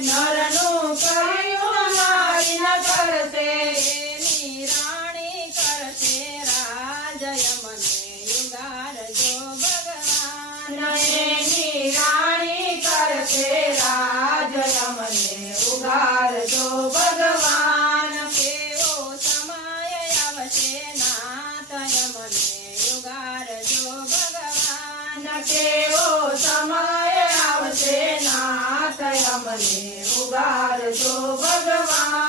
નરનું કર્યું મારી ન કરશે એની રાણી કરશે રાજ યમને યુગાડજો ભગવાન એની રાણી કરશે રાજ યમને ઉગાડજો ભગવાન કેવો સમય આવશે નાથ યમને યુગાડજો ભગવાન કેવો સમય આવશે નાથ યમને ઉગાડજો ભગવાન